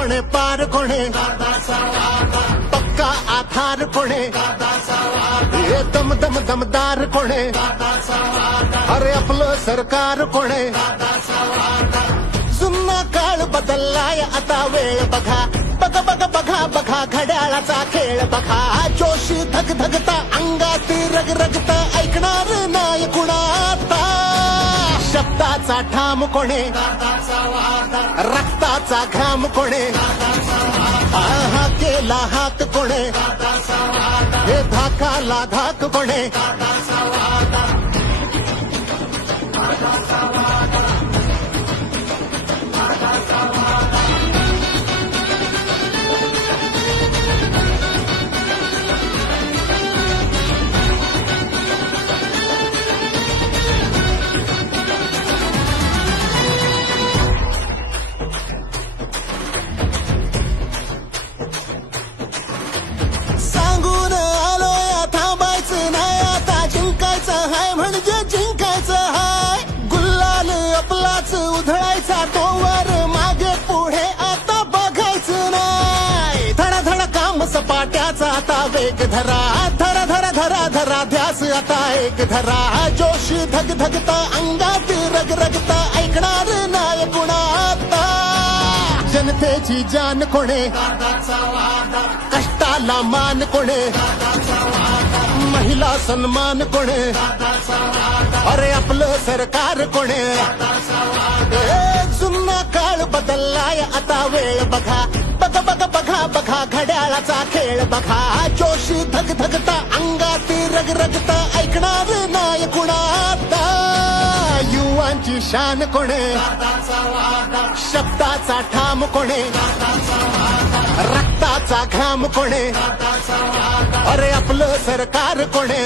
कोणे पार कोणे पक्का आधार कोणे हे दम दम दमदार कोणे अरे आपलं सरकार कोणे जुना काळ बदललाय आता वेळ बघा बघा बघा बघा बघा घड्याळाचा खेळ बघा जोश धगधगता अंगात रगरगता ऐकणार नाही कुणाता शब्दाचा ठाम कोणे रक्ताचा घाम कोणे हा केला हात कोणे हे धाकाला धाक कोणे सांगून आलोय थांबायचं नाही आता जिंकायचं हाय म्हणजे जिंकायचं हाय गुल्लाल आपलाच उधळायचा तोवर मागे पुढे आता बघायचं नाही धडा धडा काम सपाट्याचा आता वेग धरा धरा धरा धरा धरा ध्यास आता एक धरा जोश धग धगता अंगात रग रगता ऐकणार नाही कुणाता जनतेची जान कोणे कष्टाला मान कोणे महिला सन्मान कोणे अरे आपलं सरकार कोणे जुना काळ बदललाय आता वेळ बघा बघा बघा बघा बघा घड्याळाचा खेळ बघा जोश धग धगता अंगात रग रगता ऐकणार नाही कुणाता युवांची शान कोणे शब्दाचा ठाम कोणे रक्ताचा घाम कोणे अरे आपलं सरकार कोणे